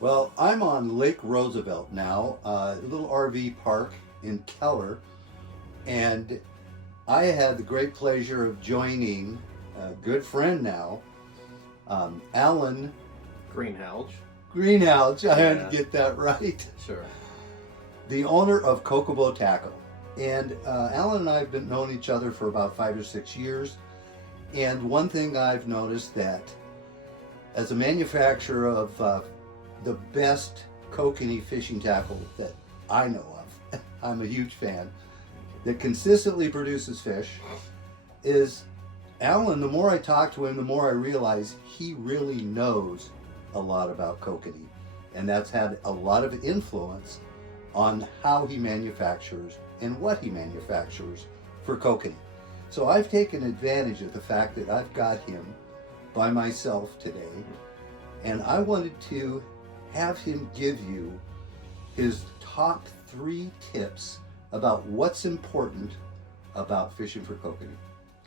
Well, I'm on Lake Roosevelt now, a little RV park in Keller, and I had the great pleasure of joining a good friend now, Alan Greenhalgh. Greenhalgh. I had Yeah. to get that right. Sure. The owner of Kokabow Tackle. And Alan and I have been known each other for about 5 or 6 years. And one thing I've noticed that as a manufacturer of the best kokanee fishing tackle that I know of, I'm a huge fan, that consistently produces fish, is Alan. The more I talk to him, the more I realize he really knows a lot about kokanee. And that's had a lot of influence on how he manufactures and what he manufactures for kokanee. So I've taken advantage of the fact that I've got him by myself today, and I wanted to have him give you his top 3 tips about what's important about fishing for kokanee.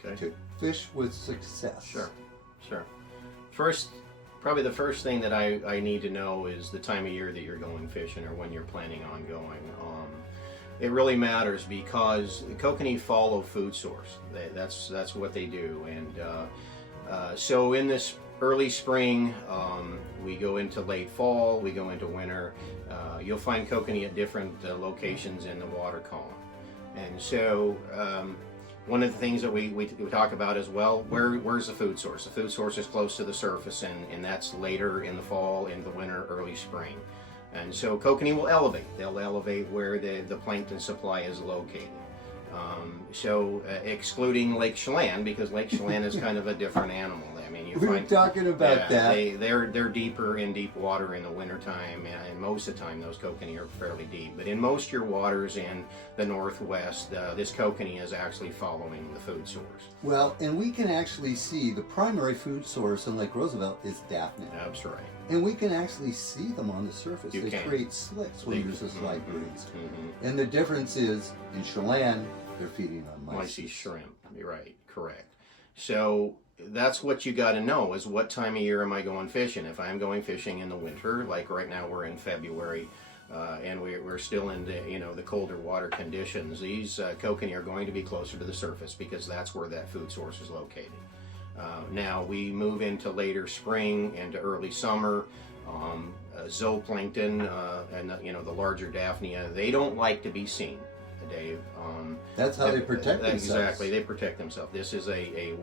Okay. To fish with success. Sure. Probably the first thing that I need to know is the time of year that you're going fishing or when you're planning on going. It really matters because kokanee follow food source. That's what they do. And so in this early spring, we go into late fall, we go into winter. You'll find kokanee at different locations in the water column. And so one of the things that we talk about as well, where's the food source? The food source is close to the surface, and that's later in the fall, in the winter, early spring. And so kokanee will elevate. They'll elevate where the plankton supply is located. Excluding Lake Chelan, because Lake Chelan is kind of a different animal. I mean, we were talking about that. They're deeper in deep water in the wintertime, and most of the time those kokanee are fairly deep. But in most of your waters in the northwest, this kokanee is actually following the food source. Well, and we can actually see the primary food source in Lake Roosevelt is Daphne. That's right. And we can actually see them on the surface. You they can. create slicks when there's a slight breeze. Mm-hmm. And the difference is, in Chelan, they're feeding on Mysis shrimp. You're right, correct. So that's what you got to know is what time of year am I going fishing. If I'm going fishing in the winter, like right now we're in February, and we're still in the colder water conditions, these kokanee are going to be closer to the surface because that's where that food source is located. Now we move into later spring, into early summer. Zooplankton and the larger Daphnia, they don't like to be seen, Dave. That's how they protect themselves. Exactly, they protect themselves. This is a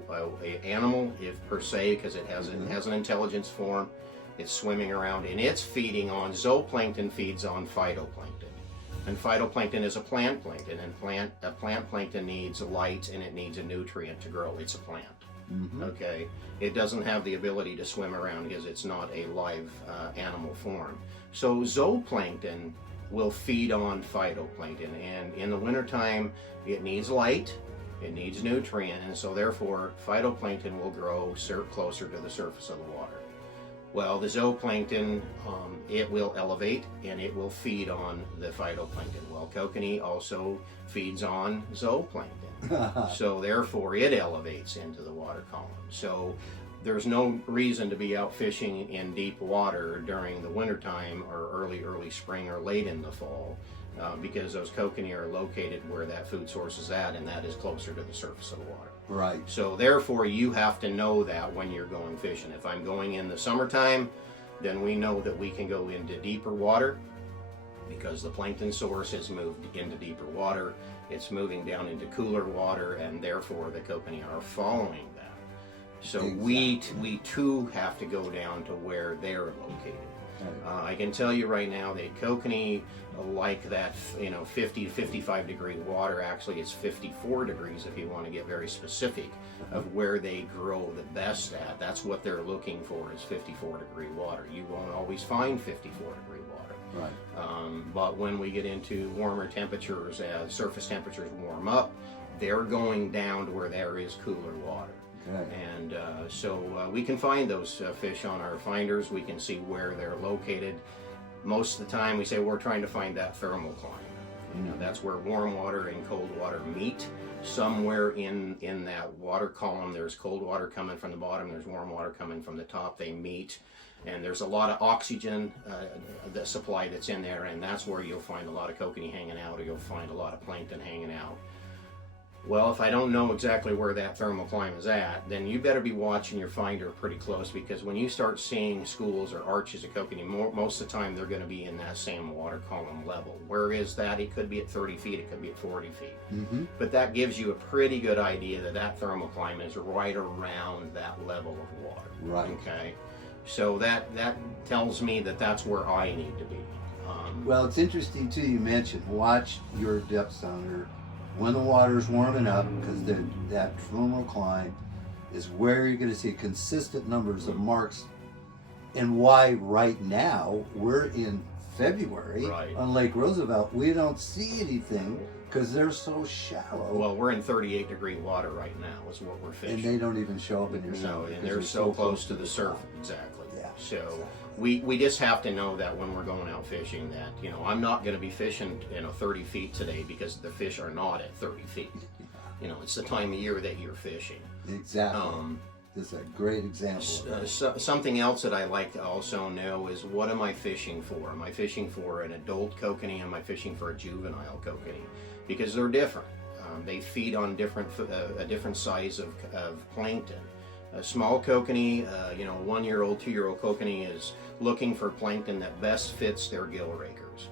animal, if per se, because it has an intelligence form. It's swimming around and it's feeding on zooplankton. Feeds on phytoplankton, and phytoplankton is a plant plankton, and a plant plankton needs light and it needs a nutrient to grow. It's a plant. Mm-hmm. Okay, it doesn't have the ability to swim around because it's not a live animal form. So zooplankton will feed on phytoplankton, and in the wintertime it needs light, it needs nutrient, and so therefore phytoplankton will grow closer to the surface of the water. Well, the zooplankton, it will elevate and it will feed on the phytoplankton. Well, kokanee also feeds on zooplankton, so therefore it elevates into the water column. So there's no reason to be out fishing in deep water during the wintertime or early spring or late in the fall, because those kokanee are located where that food source is at, and that is closer to the surface of the water. Right. So therefore you have to know that when you're going fishing. If I'm going in the summertime, then we know that we can go into deeper water because the plankton source has moved into deeper water. It's moving down into cooler water, and therefore the kokanee are following that. So Exactly. we too have to go down to where they're located. I can tell you right now that kokanee like that 50 to 55 degree water. Actually, it's 54 degrees if you want to get very specific of where they grow the best at. That's what they're looking for, is 54 degree water. You won't always find 54 degree water. Right. But when we get into warmer temperatures, as surface temperatures warm up, they're going down to where there is cooler water. Okay. And so we can find those fish on our finders. We can see where they're located. Most of the time we say we're trying to find that thermal climb. You know, that's where warm water and cold water meet. Somewhere in that water column, there's cold water coming from the bottom, there's warm water coming from the top. They meet, and there's a lot of oxygen the supply that's in there, and that's where you'll find a lot of kokanee hanging out, or you'll find a lot of plankton hanging out. Well, if I don't know exactly where that thermocline is at, then you better be watching your finder pretty close, because when you start seeing schools or arches of kokanee, most of the time they're going to be in that same water column level. Where is that? It could be at 30 feet, it could be at 40 feet. Mm-hmm. But that gives you a pretty good idea that that thermocline is right around that level of water. Right. Okay. So that tells me that that's where I need to be. Well, it's interesting too, you mentioned watch your depth sounder when the water's warming up, because that thermocline is where you're going to see consistent numbers of marks. And why right now, we're in February on Lake Roosevelt, we don't see anything because they're so shallow. Well, we're in 38-degree water right now is what we're fishing. And they don't even show up in your No, sounder. and they're so close to the surface. Exactly. Yeah. So we just have to know that when we're going out fishing that, you know, I'm not going to be fishing, 30 feet today because the fish are not at 30 feet. You know, it's the time of year that you're fishing. Exactly. This is a great example. Something else that I like to also know is, what am I fishing for? Am I fishing for an adult kokanee? Am I fishing for a juvenile kokanee? Because they're different. They feed on a different size of plankton. A small kokanee, 1-year-old, 2-year-old kokanee is looking for plankton that best fits their gill rakers.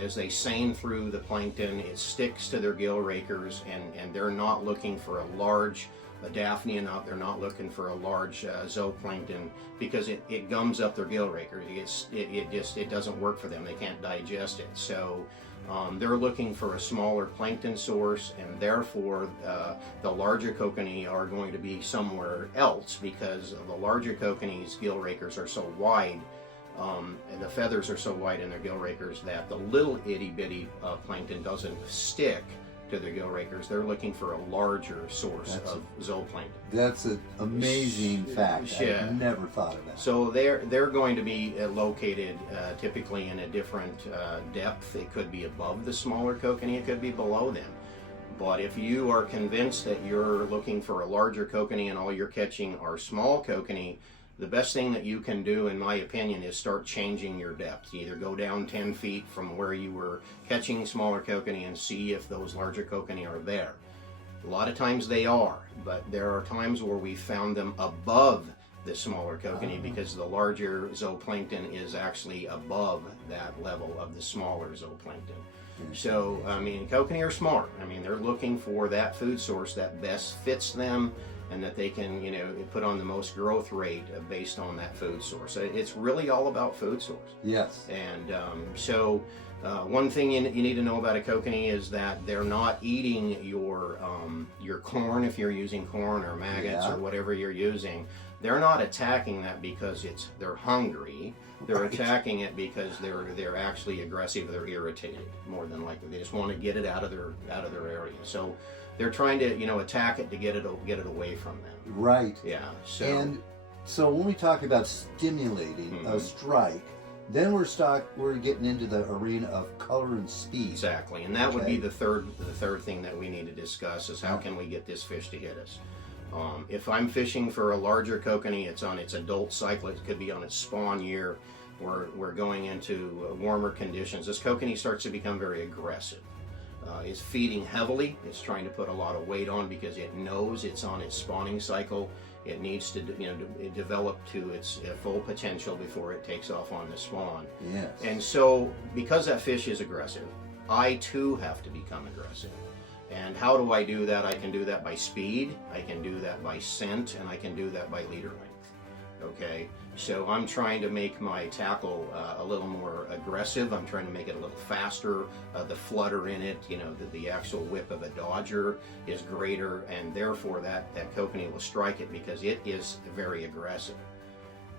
As they seine through the plankton, it sticks to their gill rakers, and they're not looking for a large daphne out. They're not looking for a large zooplankton, because it gums up their gill rakers. It doesn't work for them. They can't digest it. So they're looking for a smaller plankton source, and therefore the larger kokanee are going to be somewhere else, because the larger kokanee's gill rakers are so wide, and the feathers are so wide in their gill rakers that the little itty-bitty plankton doesn't stick to their gill rakers. They're looking for a larger source of zooplankton. That's an amazing fact. Yeah. I never thought of that. So they're going to be located typically in a different depth. It could be above the smaller kokanee, it could be below them. But if you are convinced that you're looking for a larger kokanee and all you're catching are small kokanee, the best thing that you can do, in my opinion, is start changing your depth. Either go down 10 feet from where you were catching smaller kokanee and see if those larger kokanee are there. A lot of times they are, but there are times where we found them above the smaller kokanee because the larger zooplankton is actually above that level of the smaller zooplankton. So, I mean, kokanee are smart. I mean, they're looking for that food source that best fits them, and that they can, put on the most growth rate based on that food source. It's really all about food source. Yes. And one thing you need to know about a kokanee is that they're not eating your corn, if you're using corn or maggots or whatever you're using. They're not attacking that because they're hungry. They're attacking it because they're actually aggressive. They're irritated, more than likely. They just want to get it out of their area. So they're trying to attack it to get it away from them. Right. Yeah. So when we talk about stimulating a strike, then we're getting into the arena of color and speed. Exactly, and that would be the third thing that we need to discuss is how can we get this fish to hit us. If I'm fishing for a larger kokanee, it's on its adult cycle. It could be on its spawn year. We're going into warmer conditions. This kokanee starts to become very aggressive. It's feeding heavily. It's trying to put a lot of weight on because it knows it's on its spawning cycle. It needs to develop to its full potential before it takes off on the spawn. Yes. And so because that fish is aggressive, I too have to become aggressive. And how do I do that? I can do that by speed, I can do that by scent, and I can do that by leader length. Okay, so I'm trying to make my tackle a little more aggressive. I'm trying to make it a little faster. The flutter in it, the actual whip of a dodger is greater, and therefore that kokanee will strike it because it is very aggressive.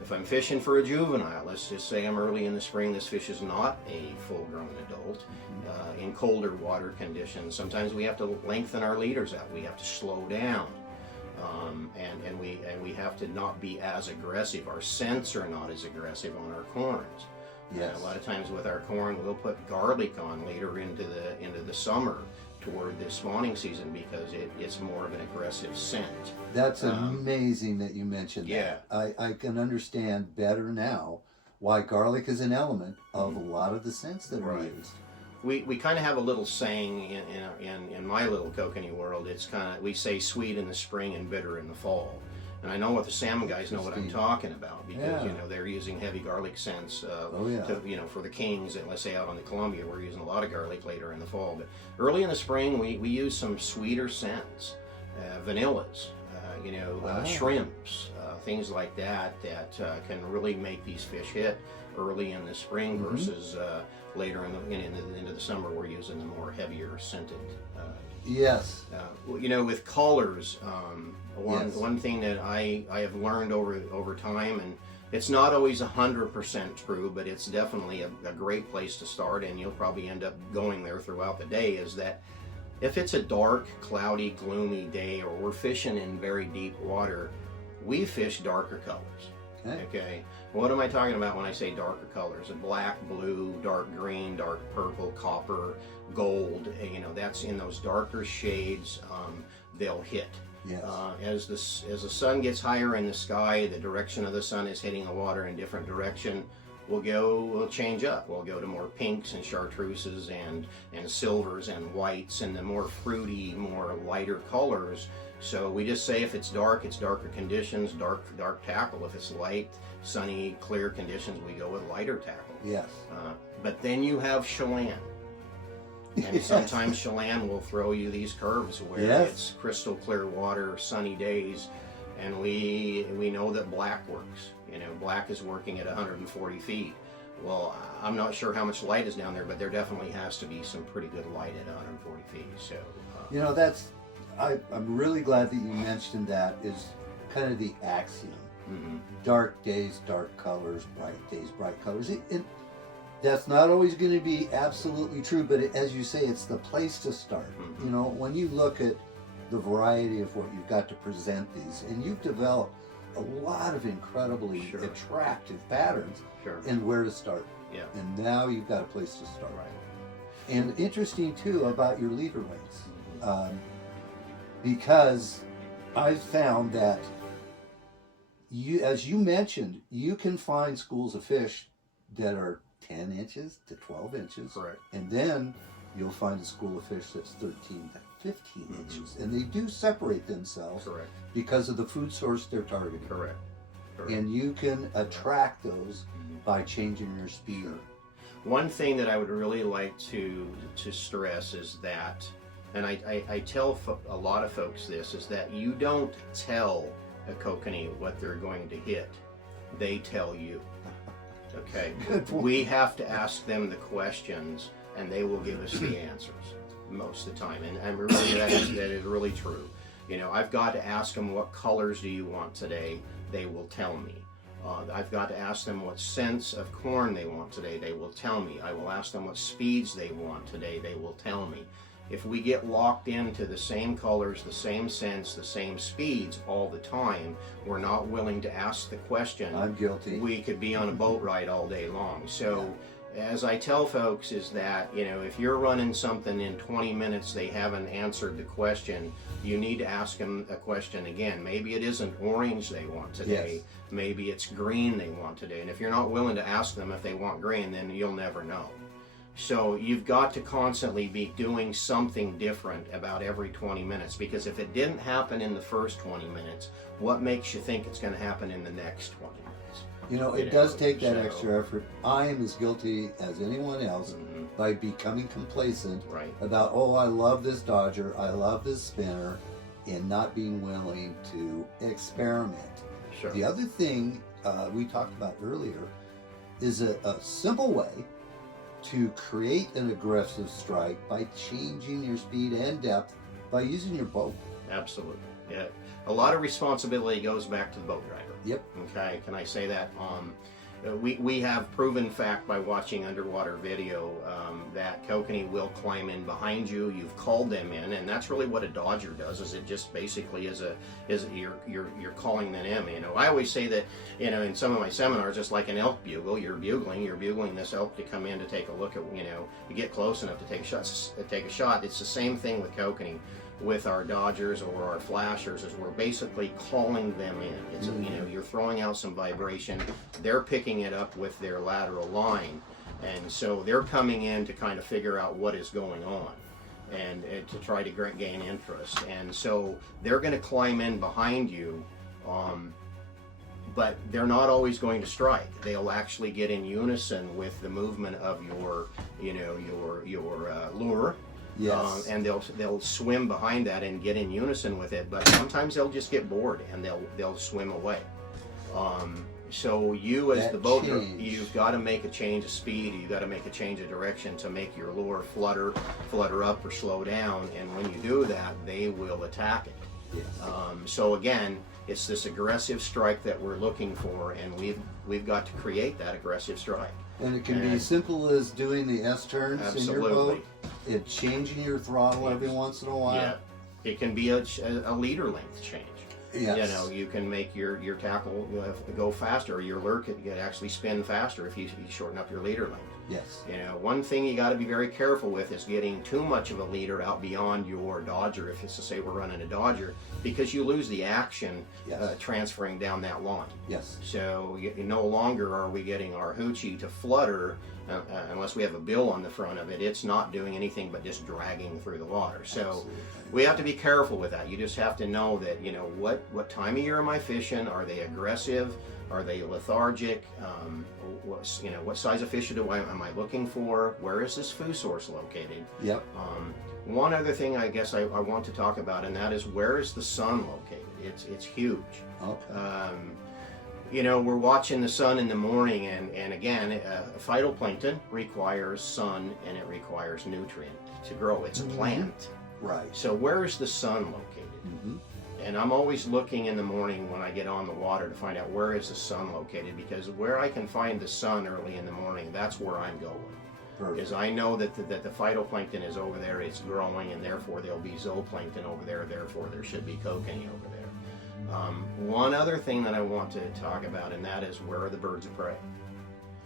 If I'm fishing for a juvenile, let's just say I'm early in the spring, this fish is not a full-grown adult. In colder water conditions, sometimes we have to lengthen our leaders out. We have to slow down, and we have to not be as aggressive. Our scents are not as aggressive on our corns. Yes. A lot of times with our corn, we'll put garlic on later into the summer toward the spawning season because it's more of an aggressive scent. That's amazing that you mentioned that. I can understand better now why garlic is an element of a lot of the scents that are used. We kind of have a little saying in my little Kokanee world. It's kind of, we say sweet in the spring and bitter in the fall. And I know what the salmon guys know what I'm talking about because you know they're using heavy garlic scents. To, you know, for the kings, and let's say out on the Columbia, we're using a lot of garlic later in the fall. But early in the spring, we use some sweeter scents, vanillas, you know, shrimps, things like that can really make these fish hit early in the spring versus later into the summer. We're using the more heavier scented. Yes. You know, with colors, one thing that I have learned over time, and it's not always 100% true, but it's definitely a great place to start, and you'll probably end up going there throughout the day, is that if it's a dark, cloudy, gloomy day, or we're fishing in very deep water, we fish darker colors. Okay. What am I talking about when I say darker colors? Black, blue, dark green, dark purple, copper, gold. You know, that's in those darker shades. They'll hit. Yes. As the sun gets higher in the sky, the direction of the sun is hitting the water in different direction. We'll change up. We'll go to more pinks and chartreuses and silvers and whites and the more fruity, more lighter colors. So we just say if it's dark, it's darker conditions, dark tackle. If it's light, sunny, clear conditions, we go with lighter tackle. Yes. But then you have Chelan. And sometimes Chelan will throw you these curves where it's crystal clear water, sunny days, and we know that black works. You know, black is working at 140 feet. Well, I'm not sure how much light is down there, but there definitely has to be some pretty good light at 140 feet. So, you know, I'm really glad that you mentioned that is kind of the axiom. Dark days, dark colors, bright days, bright colors. That's not always going to be absolutely true, but as you say, it's the place to start. You know, when you look at the variety of what you've got to present these, and you've developed a lot of incredibly attractive patterns and where to start. Yeah. And now you've got a place to start. Right. And interesting too about your leader weights, because I've found that as you mentioned, you can find schools of fish that are 10 inches to 12 inches. Correct. And then you'll find a school of fish that's 13 to 15 inches. And they do separate themselves because of the food source they're targeting. Correct. And you can attract those by changing your speed. One thing that I would really like to stress is that, and I tell a lot of folks this, is that you don't tell a kokanee what they're going to hit. They tell you. Okay? We have to ask them the questions, and they will give us the answers most of the time. And really, that is really true. You know, I've got to ask them, what colors do you want today? They will tell me. I've got to ask them what scents of corn they want today. They will tell me. I will ask them what speeds they want today. They will tell me. If we get locked into the same colors, the same scents, the same speeds all the time, we're not willing to ask the question. I'm guilty. We could be on a boat ride all day long. So as I tell folks is that, you know, if you're running something in 20 minutes, they haven't answered the question, you need to ask them a question again. Maybe it isn't orange they want today. Maybe it's green they want today. And if you're not willing to ask them if they want green, then you'll never know. So you've got to constantly be doing something different about every 20 minutes, because if it didn't happen in the first 20 minutes, what makes you think it's going to happen in the next 20 minutes? You know, it does take that extra effort. I am as guilty as anyone else by becoming complacent about, oh, I love this dodger, I love this spinner, and not being willing to experiment. The other thing we talked about earlier is a simple way to create an aggressive strike by changing your speed and depth by using your boat. Absolutely. Yeah. A lot of responsibility goes back to the boat driver. Yep. Okay. Can I say that? we have proven fact by watching underwater video that kokanee will climb in behind you. You've called them in, and that's really what a dodger does. Is it just basically you're calling them in. You know, I always say that, you know, in some of my seminars, it's like an elk bugle. You're bugling this elk to come in to take a look at, you know, to get close enough to take a shot. It's the same thing with kokanee. With our dodgers or our flashers, is we're basically calling them in. It's you know, you're throwing out some vibration, they're picking it up with their lateral line, and so they're coming in to kind of figure out what is going on, and to try to gain interest. And so they're going to climb in behind you, but they're not always going to strike. They'll actually get in unison with the movement of your, you know, your lure. Yes. And they'll swim behind that and get in unison with it, but sometimes they'll just get bored and they'll swim away. So you, as the boater, you've got to make a change of speed. You've got to make a change of direction to make your lure flutter up or slow down. And when you do that, they will attack it. Yes. So again, it's this aggressive strike that we're looking for, and we've got to create that aggressive strike. And it can be simple as doing the S-turns in your boat. It's changing your throttle every once in a while. Yeah, it can be a leader length change. Yes. You know, you can make your tackle go faster, or your lure could actually spin faster if you shorten up your leader length. Yes. You know, one thing you got to be very careful with is getting too much of a leader out beyond your dodger, if it's to say we're running a dodger, because you lose the action transferring down that line. Yes. So no longer are we getting our hoochie to flutter unless we have a bill on the front of it. It's not doing anything but just dragging through the water. So Absolutely. We have to be careful with that. You just have to know that, you know, what time of year am I fishing? Are they aggressive? Are they lethargic? What size of fish am I looking for? Where is this food source located? Yep. One other thing I guess I want to talk about, and that is, where is the sun located? It's huge. Okay. You know, we're watching the sun in the morning, and again, phytoplankton requires sun and it requires nutrient to grow. It's a plant. Right. So where is the sun located? And I'm always looking in the morning when I get on the water to find out where is the sun located, because where I can find the sun early in the morning, that's where I'm going. Perfect. Because I know that the phytoplankton is over there, it's growing, and therefore there'll be zooplankton over there, therefore there should be kokanee over there. One other thing that I want to talk about, and that is, where are the birds of prey?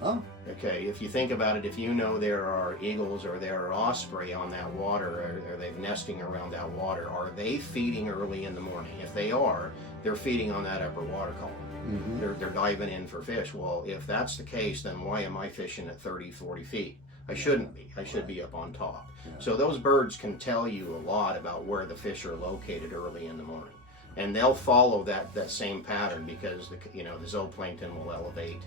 Oh. Okay, if you think about it, if you know there are eagles or there are osprey on that water, or they're nesting around that water, are they feeding early in the morning? If they are, they're feeding on that upper water column. They're diving in for fish. Well, if that's the case, then why am I fishing at 30, 40 feet? I shouldn't be. I should be up on top. So those birds can tell you a lot about where the fish are located early in the morning. And they'll follow that same pattern, because the zooplankton will elevate,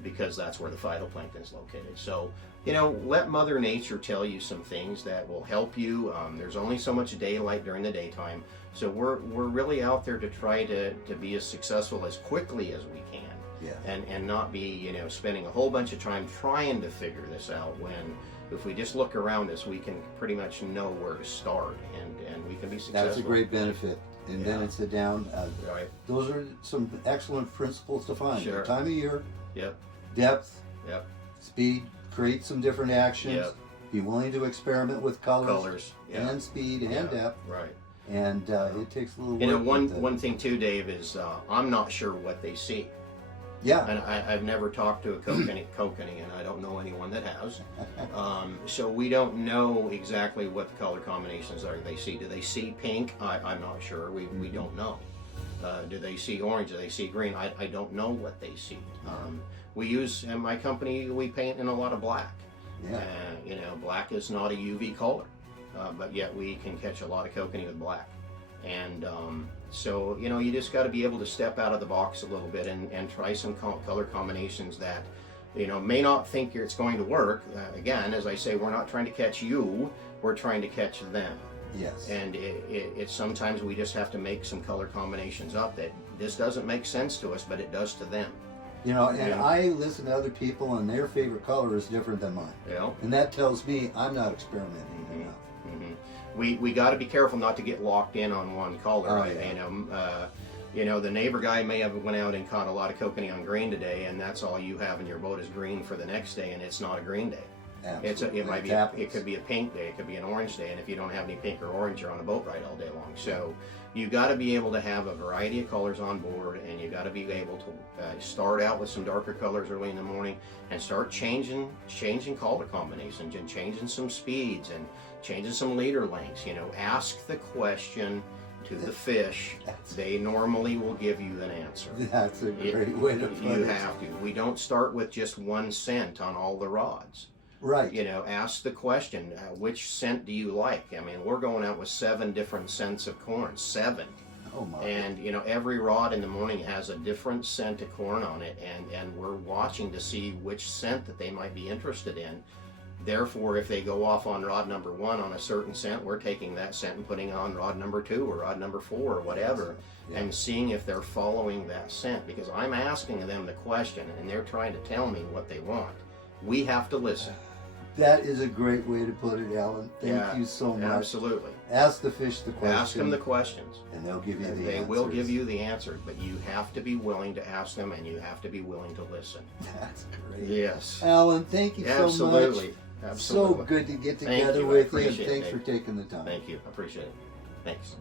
because that's where the phytoplankton is located. So, you know, let Mother Nature tell you some things that will help you. There's only so much daylight during the daytime, so we're really out there to try to be as successful as quickly as we can. Yeah. And not be, you know, spending a whole bunch of time trying to figure this out, when if we just look around us, we can pretty much know where to start, and we can be successful. That's a great benefit. And then it's a down. Right. Those are some excellent principles to find. Sure. The time of year. Yep. Depth. Yep. Speed. Create some different actions. Yep. Be willing to experiment with colors. Yep. And speed and depth. Right. And it takes a little work. You know, one thing too, Dave, is I'm not sure what they see. Yeah. And I've never talked to a kokanee, and I don't know anyone that has. So we don't know exactly what the color combinations are they see. Do they see pink? I'm not sure. We don't know. Do they see orange? Do they see green? I don't know what they see. We use, in my company, we paint in a lot of black. Yeah. You know, black is not a UV color, but yet we can catch a lot of kokanee with black. And so, you know, you just got to be able to step out of the box a little bit and try some color combinations that, you know, may not think it's going to work. Again, as I say, we're not trying to catch you, we're trying to catch them. Yes. And it's sometimes we just have to make some color combinations up that this doesn't make sense to us, but it does to them. You know, and I listen to other people, and their favorite color is different than mine. Yeah. And that tells me I'm not experimenting enough. We got to be careful not to get locked in on one color. Oh, yeah. You know, You know, the neighbor guy may have went out and caught a lot of kokanee on green today, and that's all you have in your boat is green for the next day, and it's not a green day. Absolutely. It could be a pink day, it could be an orange day, and if you don't have any pink or orange, you're on a boat ride all day long. So you got to be able to have a variety of colors on board, and you got to be able to start out with some darker colors early in the morning and start changing color combinations and changing some speeds and changing some leader lengths. You know, ask the question to the fish. They normally will give you an answer. That's a great way to put it. You have to. We don't start with just one scent on all the rods. Right. You know, ask the question, which scent do you like? I mean, we're going out with 7 different scents of corn. 7. Oh my. And, you know, every rod in the morning has a different scent of corn on it, and we're watching to see which scent that they might be interested in. Therefore, if they go off on rod number 1 on a certain scent, we're taking that scent and putting it on rod number 2 or rod number 4 or whatever, and seeing if they're following that scent, because I'm asking them the question and they're trying to tell me what they want. We have to listen. That is a great way to put it, Alan. Thank you so much. Absolutely. Ask the fish the question. Ask them the questions. And they'll give you the answers. They will give you the answer, but you have to be willing to ask them, and you have to be willing to listen. That's great. Yes. Alan, thank you so much. Absolutely. So good to get together with you, and thanks Dave. for taking the time. Thank you. I appreciate it. Thanks.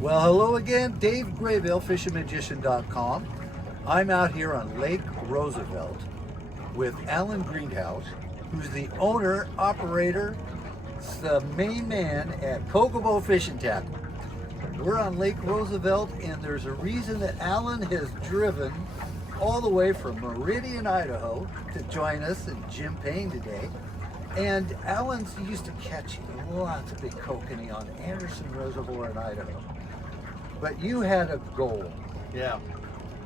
Well, hello again. Dave Graybill, FishingMagician.com. I'm out here on Lake Roosevelt with Alan Greenhalgh, who's the owner, operator, the main man at Kokabow Fishing Tackle. We're on Lake Roosevelt, and there's a reason that Alan has driven all the way from Meridian, Idaho to join us in Jim Payne today. And Alan's used to catch lots of big kokanee on Anderson Reservoir in Idaho. But you had a goal. Yeah.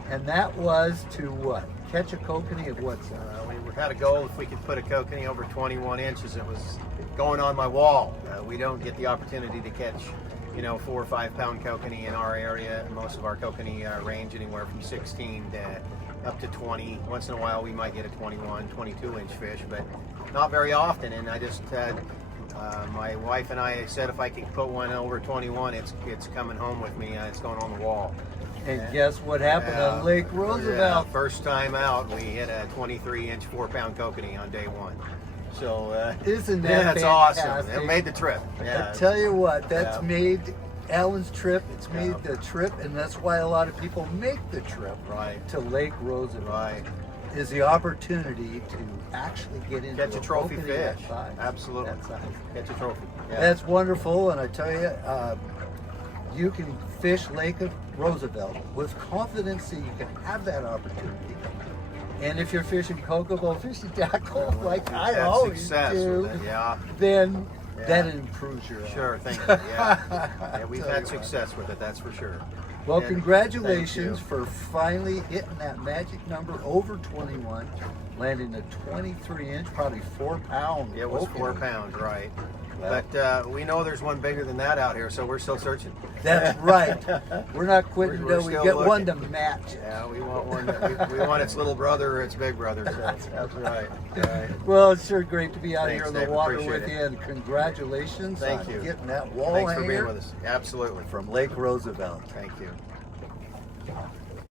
And that was to what? Catch a kokanee of what size? We had a goal if we could put a kokanee over 21 inches. It was going on my wall. We don't get the opportunity to catch, 4 or 5 pound kokanee in our area. Most of our kokanee range anywhere from 16 to up to 20. Once in a while we might get a 21, 22 inch fish, but not very often. And I just my wife and I said if I could put one over 21, it's coming home with me. It's going on the wall. And guess what happened on Lake Roosevelt? First time out, we hit a 23 inch 4 pound kokanee on day 1. So isn't that that's fantastic? awesome. It made the trip. Yeah. I tell you what, that's made Alan's trip. It's made the trip, and that's why a lot of people make the trip to Lake Roosevelt. Right. Is the opportunity to actually get into catch a trophy kokanee fish. that size. Absolutely. That size. Catch a trophy. Yeah. That's wonderful, and I tell you, you can fish Lake Roosevelt with confidence that you can have that opportunity. And if you're fishing Kokabow Fishing Tackle, like I always do, then that improves your Sure, thank you. Yeah, we've had success with it, that's for sure. Well, congratulations for finally hitting that magic number over 21, landing a 23 inch, probably 4 pound. It was 4 pounds, right. But we know there's one bigger than that out here, so we're still searching. That's right. We're not quitting until we get one to match. Yeah, we want one. We want its little brother or its big brother. So that's right. Well, it's sure great to be out here in the Dave, water with you, and congratulations on getting that wall Thanks hanger for being with us. Absolutely. From Lake Roosevelt. Thank you.